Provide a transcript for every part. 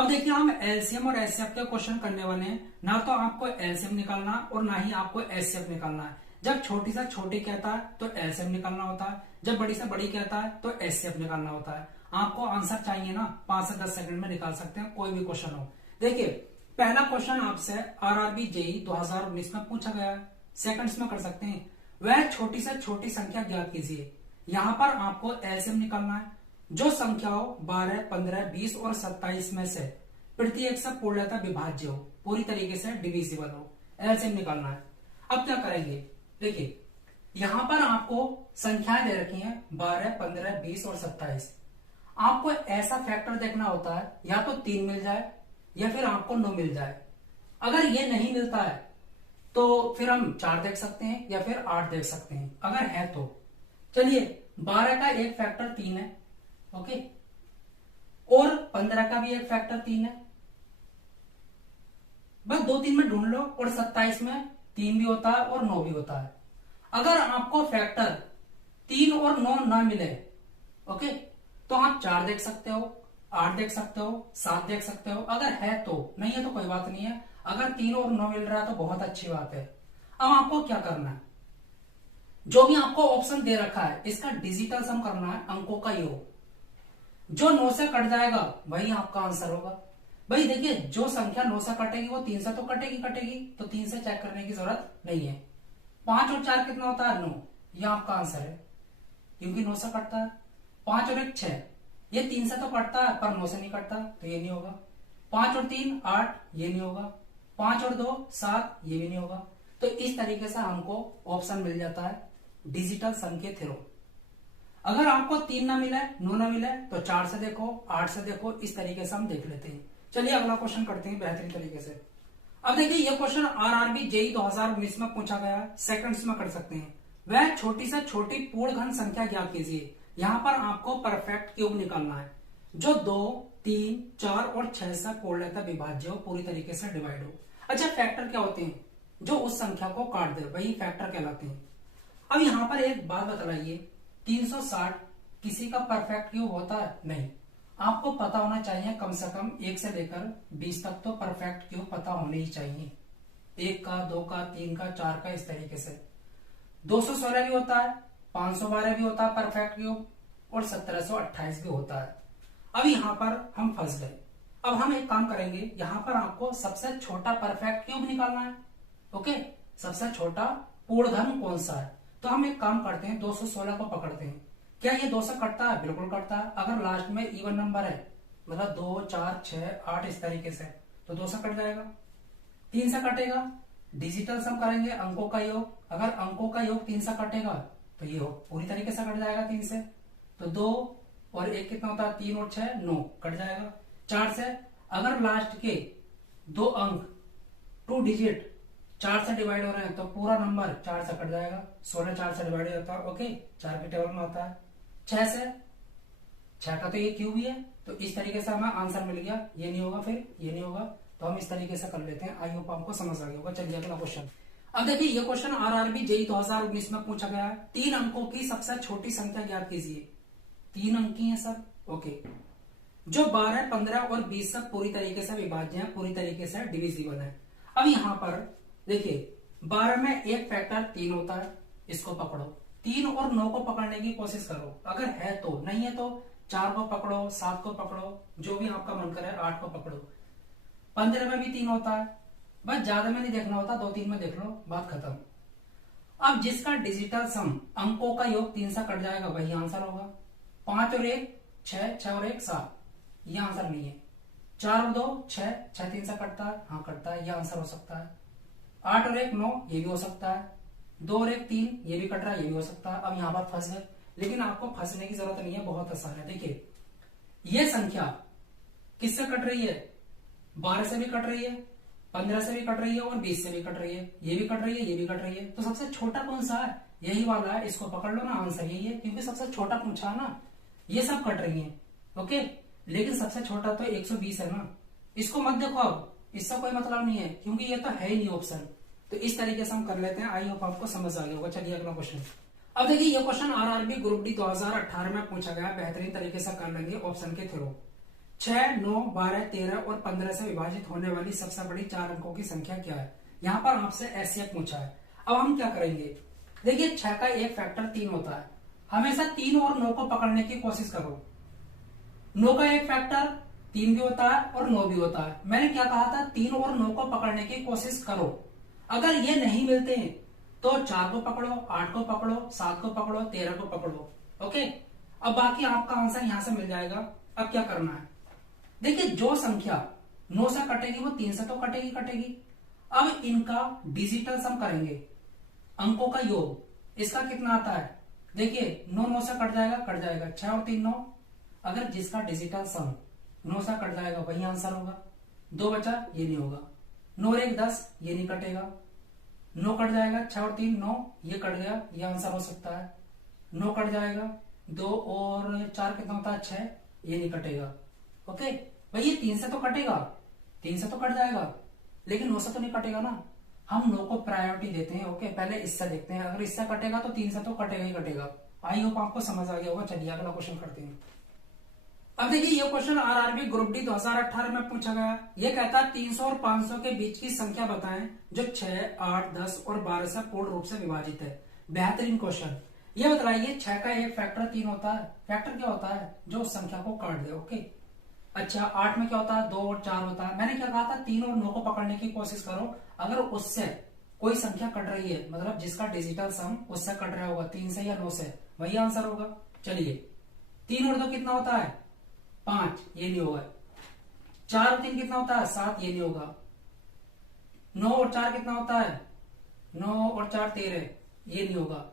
अब देखिए हम एलसीएम और एचसीएफ के क्वेश्चन करने वाले हैं। ना तो आपको एलसीएम निकालना और ना ही आपको एचसीएफ निकालना है। जब छोटी से छोटी कहता है तो एलसीएम निकालना होता है, जब बड़ी से बड़ी कहता है तो एचसीएफ निकालना होता है। आपको आंसर चाहिए ना 5 से 10 सेकंड में निकाल सकते हैं, कोई भी क्वेश्चन हो। देखिए पहला क्वेश्चन आपसे आरआरबी जेई 2019 में पूछा गया है, सेकंड्स में कर सकते हैं। वह छोटी से छोटी संख्या ज्ञात कीजिए। यहां पर आपको एलसीएम निकालना है। जो संख्याओं 12, 15, 20 और 27 में से प्रत्येक से पूर्णतः विभाज्य हो, पूरी तरीके से डिविजिबल हो, एलसीएम निकालना है। अब क्या करेंगे, देखिए यहां पर आपको संख्याएं दे रखी हैं 12, 15, 20 और 27। आपको ऐसा फैक्टर देखना होता है या तो 3 मिल जाए या फिर आपको 9 मिल जाए। अगर ये नहीं मिलता है तो फिर हम 4 देख सकते हैं या फिर 8 देख सकते हैं, अगर है तो। चलिए 12 का एक फैक्टर 3 है, ओके, और 15 का भी एक फैक्टर 3 है। बस 2 3 में ढूंढ लो, और 27 में 3 भी होता है और 9 भी होता है। अगर आपको फैक्टर 3 और 9 ना मिले, ओके, तो आप 4 देख सकते हो, 8 देख सकते हो, 7 देख सकते हो, अगर है तो। नहीं है तो कोई बात नहीं है। अगर 3 और 9 मिल रहा है तो बहुत अच्छी बात है। अब आपको क्या करना है, जो भी आपको ऑप्शन दे रखा है इसका डिजिटल सम करना है, अंकों का योग। जो 9 से कट जाएगा वही आपका आंसर होगा। भाई देखिए जो संख्या 9 से कटेगी वो 3 से तो कटेगी, तो 3 से चेक करने की जरूरत नहीं है। 5 और 4 कितना होता है, 9, ये आपका आंसर है, क्योंकि 9 से कटता है। 5 और 1 6, ये 3 से तो कटता है पर 9 से नहीं कटता, तो ये नहीं होगा। 5 और 3 8, ये नहीं होगा। 5 और 2 7, ये भी नहीं होगा। तो इस तरीके से हमको ऑप्शन मिल जाता है डिजिटल सम के थ्रू। अगर आपको 3 ना मिले, 9 ना मिले, तो 4 से देखो, 8 से देखो, इस तरीके से हम देख लेते हैं। चलिए अगला क्वेश्चन करते हैं बेहतरीन तरीके से। अब देखिए ये क्वेश्चन आरआरबी जेई 2019 में पूछा गया है, सेकंड्स में कर सकते हैं। वह छोटी से छोटी पूर्ण घन संख्या ज्ञात कीजिए। यहां पर आपको परफेक्ट क्यूब निकालना है, जो 2, 3, 4 और 6 से पूर्णतः विभाज्य हो, पूरी तरीके से डिवाइड हो। अच्छा फैक्टर क्या होते हैं, जो उस संख्या को काट दे, वही फैक्टर कहलाते हैं। अब यहां पर एक बात बतलाइए, 360 किसी का परफेक्ट क्यूब होता है? नहीं। आपको पता होना चाहिए कम से कम 1 से लेकर 20 तक तो परफेक्ट क्यूब पता होने ही चाहिए। 1 का, 2 का, 3 का, 4 का, इस तरीके से। 216 भी होता है, 512 भी होता है परफेक्ट क्यूब, और 1728 भी होता है। अब यहां पर हम फंस गए। अब हम एक काम करेंगे, यहां पर आपको सबसे छोटा परफेक्ट क्यूब निकालना है, ओके। सबसे छोटा पूर्ण घन कौन सा है, तो हम एक काम करते हैं, 216 को पकड़ते हैं। क्या ये 2 से कटता है? बिल्कुल कटता है। अगर लास्ट में इवन नंबर है, मतलब 2 4 6 8 इस तरीके से, तो 2 से कट जाएगा। 3 से कटेगा, डिजिटल सम करेंगे, अंकों का योग। अगर अंकों का योग 3 से कटेगा तो ये पूरी तरीके से कट जाएगा 3 से। तो 2 और 1 कितना होता है, 3 और 6 9, कट जाएगा। 4 से अगर लास्ट के 2 अंक 2 डिजिट 4 से डिवाइड हो रहे हैं तो पूरा नंबर 4 से कट जाएगा। 16 4 से डिवाइड होता है, ओके, 4 के टेबल में आता है। 6 से, 6 का तो ये क्यूब ही है, तो इस तरीके से हमें आंसर मिल गया। ये नहीं होगा, फिर ये नहीं होगा, तो हम इस तरीके से कर लेते हैं। आई होप आपको समझ आ गया होगा। चलिए अगला क्वेश्चन। अब देखिए ये क्वेश्चन आरआरबी जेई 2019 में पूछा गया है। 3 अंकों की सबसे छोटी संख्या ज्ञात कीजिए। 3 अंक की है सब, ओके, जो 12, 15 और 20 सब पूरी तरीके से विभाज्य है, पूरी तरीके से डिविजिबल है। अब यहां पर देखिए 12 में एक फैक्टर 3 होता है, इसको पकड़ो। 3 और 9 को पकड़ने की कोशिश करो, अगर है तो। नहीं है तो 4 को पकड़ो, 7 को पकड़ो, जो भी आपका मन करे, 8 को पकड़ो। 15 में भी 3 होता है, बस ज्यादा में नहीं देखना होता, 2 3 में देख लो, बात खत्म। अब जिसका डिजिटल सम अंकों का योग 3 से कट जाएगा वही आंसर होगा। 5 और 1 6, 6 और 1 7, यह आंसर नहीं है। 4 और 2 6, 6 3 से कटता है, हाँ कटता है, यह आंसर हो सकता है। 8 और 1 9, ये भी हो सकता है। 2 और 1 3, ये भी कट रहा है, ये भी हो सकता है। अब यहां पर फंस गए, लेकिन आपको फंसने की जरूरत नहीं है, बहुत आसान है। देखिए ये संख्या किससे कट रही है, 12 से भी कट रही है, 15 से भी कट रही है और 20 से भी कट रही है, ये भी कट रही है, ये भी कट रही है। तो सबसे छोटा कौन सा है, यही वाला है, इसको पकड़ लो ना, आंसर यही है, क्योंकि सबसे छोटा पूछा है ना। ये सब कट रही है, ओके, लेकिन सबसे छोटा तो 120 है ना, इसको मत देखो। अब इससे कोई मतलब नहीं है, क्योंकि ये तो है ही नहीं ऑप्शन। तो इस तरीके से हम कर लेते हैं। आई होप आपको समझ आ गया होगा। चलिए अगला क्वेश्चन। अब देखिए ये क्वेश्चन आरआरबी ग्रुप डी 2018 में पूछा गया, बेहतरीन तरीके से कर लेंगे ऑप्शन के थ्रू। 6, 9, 12, 13 और 15 से विभाजित होने वाली सबसे बड़ी 4 अंकों की संख्या क्या है। यहाँ पर आपसे एचसीएफ पूछा है। अब हम क्या करेंगे, देखिए 6 का एक फैक्टर 3 होता है। हमेशा 3 और 9 को पकड़ने की कोशिश करो। 9 का एक फैक्टर 3 भी होता है और 9 भी होता है। मैंने क्या कहा था, 3 और 9 को पकड़ने की कोशिश करो। अगर ये नहीं मिलते हैं तो 4 को पकड़ो, 8 को पकड़ो, 7 को पकड़ो, 13 को पकड़ो। ओके, अब बाकी आपका आंसर यहां से मिल जाएगा। अब क्या करना है, देखिए जो संख्या 9 से कटेगी वो 3 से तो कटेगी। अब इनका डिजिटल सम करेंगे, अंकों का योग। इसका कितना आता है, देखिए 9 9 से कट जाएगा 6 और 3 9। अगर जिसका डिजिटल सम 9 से कट जाएगा वही आंसर होगा। 2 बचा, ये नहीं होगा। 9 और 1 10, ये नहीं कटेगा। 9 कट जाएगा, 6 और 3 9, ये कट गया, ये आंसर हो सकता है। 9 कट जाएगा, 2 और 4 कितना होता है 6, ये नहीं कटेगा। ओके भाई, ये 3 से तो कटेगा, 3 से तो कट जाएगा, लेकिन 9 से तो नहीं कटेगा ना। हम 9 को प्रायोरिटी देते हैं। ओके, पहले इससे देखते हैं, अगर इससे कटेगा तो 3 से तो कटेगा ही कटेगा। आई होप आपको समझ आ गया होगा। चलिए अगला क्वेश्चन करते हैं। अब देखिए ये क्वेश्चन आरआरबी ग्रुप डी 2018 में पूछा गया। ये कहता है 300 और 500 के बीच की संख्या बताएं जो 6, 8, 10 और 12 से पूर्ण रूप से विभाजित है। बेहतरीन क्वेश्चन। ये बताइए 6 का एक फैक्टर 3 होता है। फैक्टर क्या होता है, जो उस संख्या को काट दे। ओके, अच्छा 8 में क्या होता है, 2 और 4 होता है। मैंने क्या कहा था, 3 और 9 को पकड़ने की कोशिश करो। अगर उससे कोई संख्या कट रही है, मतलब जिसका डिजिटल सम उससे कट रहा होगा, 3 से या 9 से, वही आंसर होगा। चलिए 3 और 2 कितना होता है 5, ये नहीं होगा। 4 और 3 कितना होता है 7, ये नहीं होगा। 9 और 4 कितना होता है 9 और 4 13, ये नहीं होगा।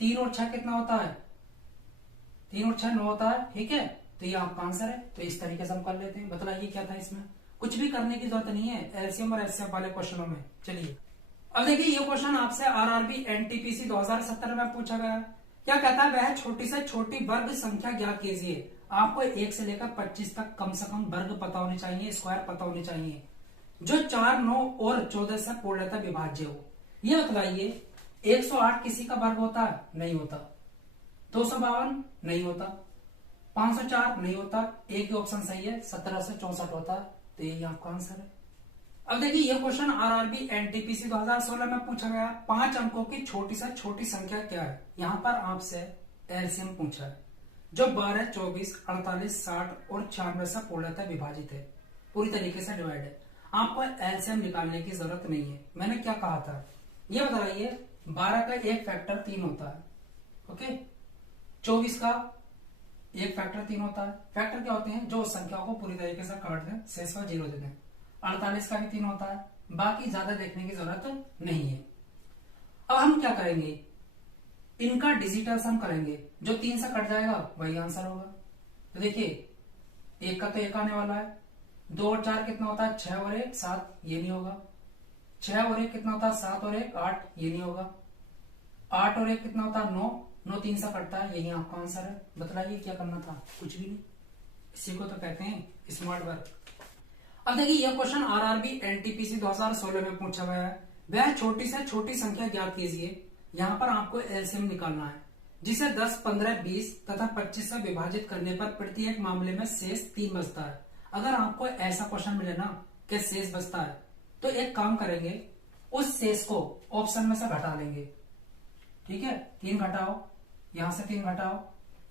3 और 6 कितना होता है 3 और 6 9 होता है। ठीक है, तो ये आपका आंसर है। तो इस तरीके से हम कर लेते हैं। बताइए क्या था इसमें, कुछ भी करने की जरूरत नहीं है एलसीएम और एचसीएफ वाले क्वेश्चनों में। चलिए अब देखिए ये क्वेश्चन आपसे आरआरबी एनटीपीसी 2017 में पूछा गया। क्या कहता है, वह छोटी से छोटी वर्ग संख्या ज्ञात कीजिए। आपको 1 से लेकर 25 तक कम से कम वर्ग पता होने चाहिए, स्क्वायर पता होने चाहिए, जो 4, 9 और 14 से पूर्णतः विभाज्य हो। ये बताइए 108 किसी का वर्ग होता है, नहीं होता। 252 नहीं होता। 504 नहीं होता। एक ही ऑप्शन सही है, 17 से 64 होता है। तो यही आपका आंसर है। अब देखिए ये क्वेश्चन आरआरबी एनटीपीसी 2016 में पूछा गया। 5 अंकों की छोटी से छोटी संख्या क्या है। यहां पर आपसे एलसीएम पूछा है, जो 12, 24, 48, 60 और 96 से पूर्णतः विभाजित है, पूरी तरीके से डिवाइड है। आपको एलसीएम निकालने की जरूरत नहीं है। मैंने क्या कहा था, ये बताइए 12 का एक फैक्टर 3 होता है। ओके, 24 का एक फैक्टर 3 होता है। फैक्टर क्या होते हैं, जो संख्या को पूरी तरीके से काट दें, शेष का 0 दे दें। 48 का भी 3 होता है। बाकी ज्यादा देखने की जरूरत नहीं है। अब हम क्या करेंगे, इनका डिजिटल सम करेंगे। जो 3 से कट जाएगा वही आंसर होगा। तो देखिए 1 का तो 1 आने वाला है। 2 और 4 कितना होता है 6 और 1 7, ये नहीं होगा। 6 और 1 कितना होता है 7 और 1 8, ये नहीं होगा। 8 और 1 कितना होता है 9, 9 3 से कटता है, यही आपका आंसर है। बताइए क्या करना था, कुछ भी नहीं। इसी को तो कहते हैं स्मार्ट वर्क। अब देखिए यह क्वेश्चन आरआरबी एनटीपीसी 2016 में पूछा गया है। वह छोटी से छोटी संख्या ज्ञात कीजिए। यहाँ पर आपको एलसीएम निकालना है, जिसे 10, 15, 20 तथा 25 से विभाजित करने पर प्रत्येक मामले में शेष 3 बचता है। अगर आपको ऐसा क्वेश्चन मिले ना कि शेष बचता है, तो एक काम करेंगे, उस शेष को ऑप्शन में से घटा लेंगे। ठीक है, 3 घटाओ, यहां से 3 घटाओ,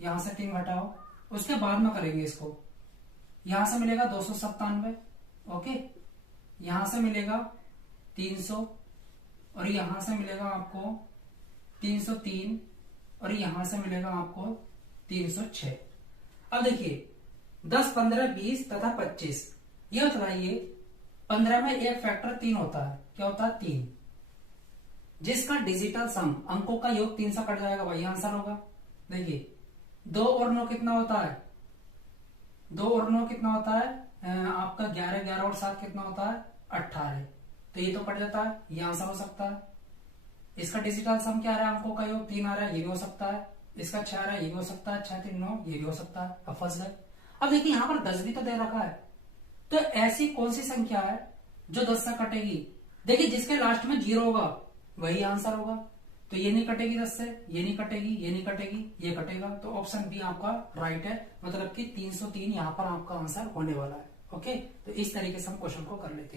यहां से 3 घटाओ, उसके बाद में करेंगे इसको। यहां से मिलेगा 297, ओके, यहां से मिलेगा 300 और यहां से मिलेगा आपको 303 और यहां से मिलेगा आपको 306। अब देखिए 10, 15, 20 तथा 25, ये बताइए 15 में एक फैक्टर 3 होता है। क्या होता है 3, जिसका डिजिटल सम अंकों का योग 3 से कट जाएगा, वही आंसर होगा। देखिए 2 और 9 कितना होता है 2 और 9 कितना होता है आपका 11, 11 और 7 कितना होता है 18। तो ये तो कट जाता है, ये आंसर हो सकता है। इसका डिजिटल सम क्या आ रहा है, अंकों का योग 3 आ रहा है, ये भी हो सकता है। इसका 6 आ रहा है, ये भी हो सकता है। 6, 3, 9, ये भी हो सकता है। अब फंस गए। अब देखिए यहाँ पर 10 भी तो दे रखा है, तो ऐसी कौन सी संख्या है जो 10 से कटेगी। देखिए जिसके लास्ट में 0 होगा वही आंसर होगा। तो ये नहीं कटेगी 10 से, ये नहीं कटेगी, ये नहीं कटेगी, ये कटेगा, तो ऑप्शन बी आपका राइट है। मतलब कि 303 यहाँ पर आपका आंसर होने वाला है। ओके, तो इस तरीके से हम क्वेश्चन को कर लेते हैं।